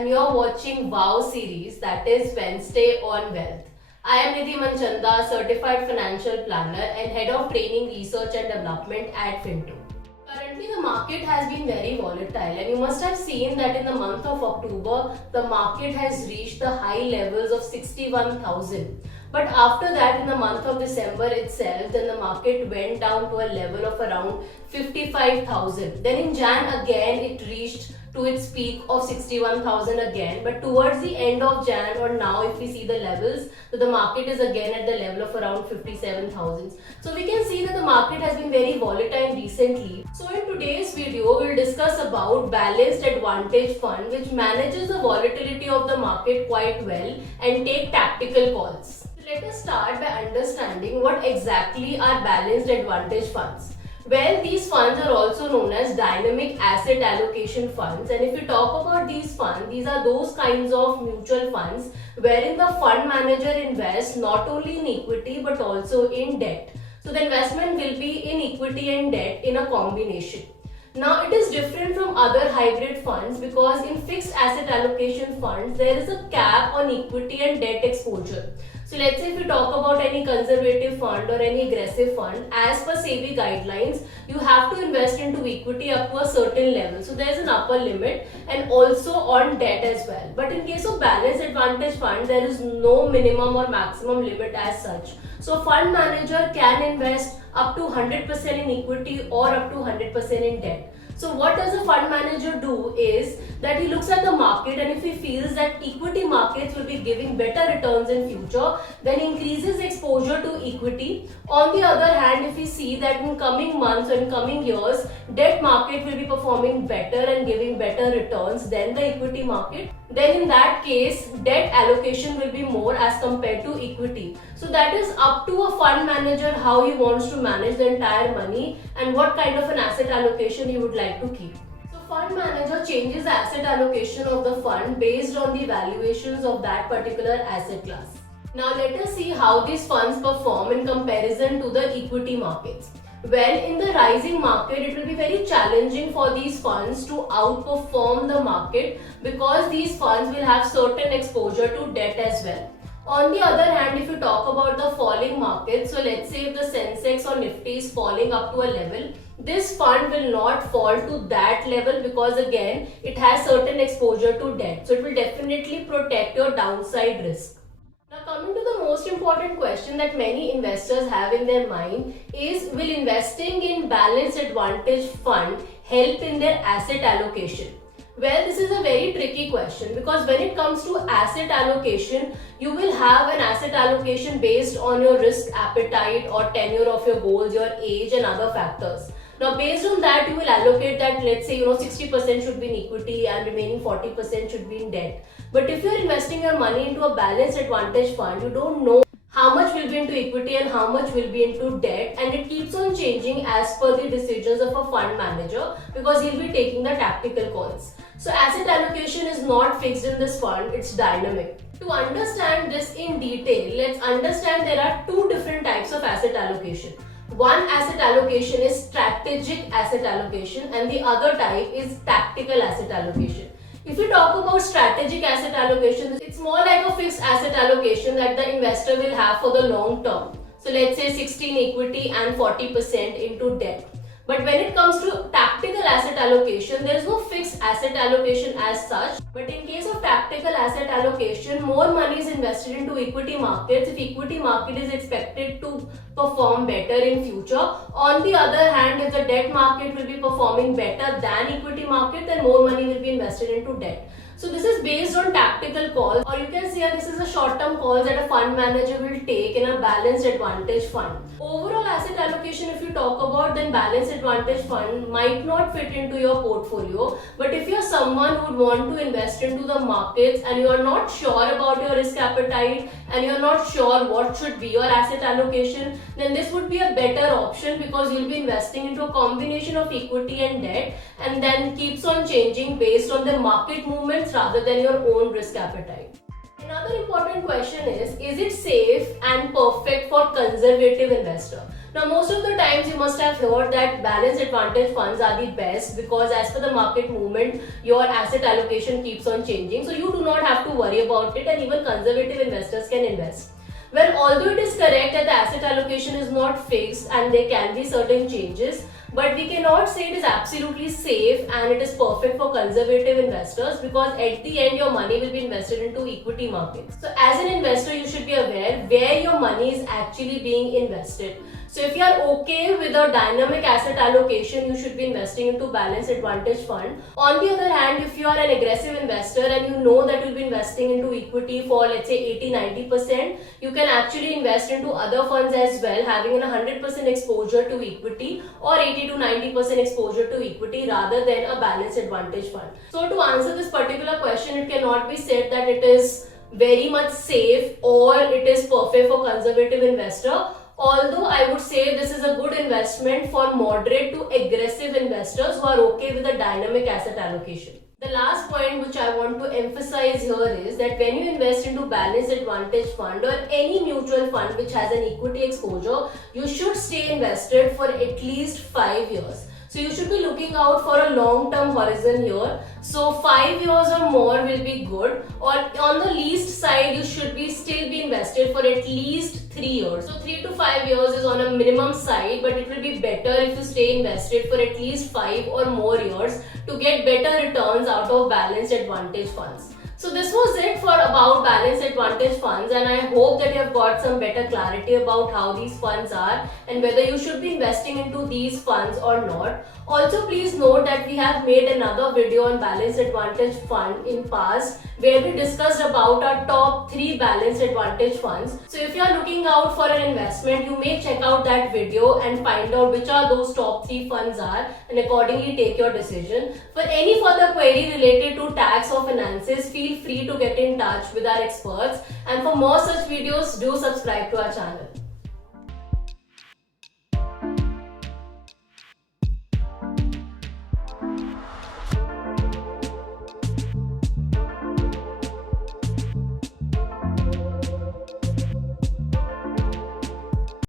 and you're watching WOW series, that is Wednesday on Wealth. I am Nidhi Manchanda, certified financial planner and head of training, research and development at Finto. Currently, the market has been very volatile, and you must have seen that in the month of October, the market has reached the high levels of 61,000. But after that, in the month of December itself, then the market went down to a level of around 55,000. Then in Jan again, it reached to its peak of 61,000 again. But towards the end of Jan or now, if we see the levels, so the market is again at the level of around 57,000. So we can see that the market has been very volatile recently. So in today's video, we'll discuss about Balanced Advantage Fund, which manages the volatility of the market quite well and take tactical calls. Let us start by understanding what exactly are Balanced Advantage Funds. Well, these funds are also known as dynamic asset allocation funds, and if you talk about these funds, these are those kinds of mutual funds wherein the fund manager invests not only in equity but also in debt. So the investment will be in equity and debt in a combination. Now it is different from other hybrid funds because in fixed asset allocation funds there is a cap on equity and debt exposure. So let's say if you talk about any conservative fund or any aggressive fund, as per SEBI guidelines, you have to invest into equity up to a certain level. So there is an upper limit and also on debt as well. But in case of Balanced Advantage Fund, there is no minimum or maximum limit as such. So fund manager can invest up to 100% in equity or up to 100% in debt. So what does a fund manager do is that he looks at the market, and if he feels that equity markets will be giving better returns in future, then increases exposure to equity. On the other hand, if we see that in coming months or in coming years, debt market will be performing better and giving better returns than the equity market, then in that case, debt allocation will be more as compared to equity. So that is up to a fund manager how he wants to manage the entire money and what kind of an asset allocation he would like to keep. So fund manager changes the asset allocation of the fund based on the valuations of that particular asset class. Now let us see how these funds perform in comparison to the equity markets. Well, in the rising market, it will be very challenging for these funds to outperform the market because these funds will have certain exposure to debt as well. On the other hand, if you talk about the falling market, so let's say if the Sensex or Nifty is falling up to a level, this fund will not fall to that level because again, it has certain exposure to debt. So it will definitely protect your downside risk. Now coming to the most important question that many investors have in their mind is, will investing in Balanced Advantage Fund help in their asset allocation? Well, this is a very tricky question because when it comes to asset allocation, you will have an asset allocation based on your risk appetite or tenure of your goals, your age and other factors. Now based on that, you will allocate that, let's say 60% should be in equity and remaining 40% should be in debt. But if you are investing your money into a Balanced Advantage Fund, you don't know how much will be into equity and how much will be into debt, and it keeps on changing as per the decisions of a fund manager because he'll be taking the tactical calls. So asset allocation is not fixed in this fund, it's dynamic. To understand this in detail, let's understand there are two different types of asset allocation. One asset allocation is strategic asset allocation and the other type is tactical asset allocation. If you talk about strategic asset allocation, it's more like a fixed asset allocation that the investor will have for the long term. So let's say 16 equity and 40% into debt. But when it comes to tactical asset allocation, there is no fixed asset allocation as such. But in case of tactical asset allocation, more money is invested into equity markets if equity market is expected to perform better in future. On the other hand, if the debt market will be performing better than equity market, then more money will be invested into debt. So this is based on tactical calls, or you can say this is a short-term call that a fund manager will take in a Balanced Advantage Fund. Overall asset allocation, if you talk about, then Balanced Advantage Fund might not fit into your portfolio. But if you're someone who would want to invest into the markets and you are not sure about your risk appetite and you're not sure what should be your asset allocation, then this would be a better option because you'll be investing into a combination of equity and debt, and then keeps on changing based on the market movements rather than your own risk appetite. Another important question is it safe and perfect for conservative investor? Now, most of the times you must have heard that balanced advantage funds are the best because as per the market movement, your asset allocation keeps on changing. So you do not have to worry about it, and even conservative investors can invest. Well, although it is correct that the asset allocation is not fixed and there can be certain changes, but we cannot say it is absolutely safe and it is perfect for conservative investors because at the end your money will be invested into equity markets. So as an investor, you should be aware where your money is actually being invested. So if you are okay with a dynamic asset allocation, you should be investing into balanced advantage fund. On the other hand, if you are an aggressive investor and you know that you'll be investing into equity for let's say 80-90%, you can actually invest into other funds as well, having a 100% exposure to equity or 80 to 90% exposure to equity rather than a balanced advantage fund. So to answer this particular question, it cannot be said that it is very much safe or it is perfect for conservative investor. Although I would say this is a good investment for moderate to aggressive investors who are okay with a dynamic asset allocation. The last point which I want to emphasize here is that when you invest into balanced advantage fund or any mutual fund which has an equity exposure, you should stay invested for at least 5 years. So you should be looking out for a long-term horizon here. So 5 years or more will be good, or on the least side you should be still be invested for at least 3 years. So 3 to 5 years is on a minimum side, but it will be better if you stay invested for at least 5 or more years to get better returns out of balanced advantage funds. So this was it for about balanced advantage funds, and I hope that you have got some better clarity about how these funds are and whether you should be investing into these funds or not. Also, please note that we have made another video on balanced advantage fund in past where we discussed about our top 3 balanced advantage funds. So if you are looking out for an investment, you may check out that video and find out which are those top 3 funds are and accordingly take your decision. For any further query related to tax or finances, feel free to get in touch with our experts, and for more such videos, do subscribe to our channel.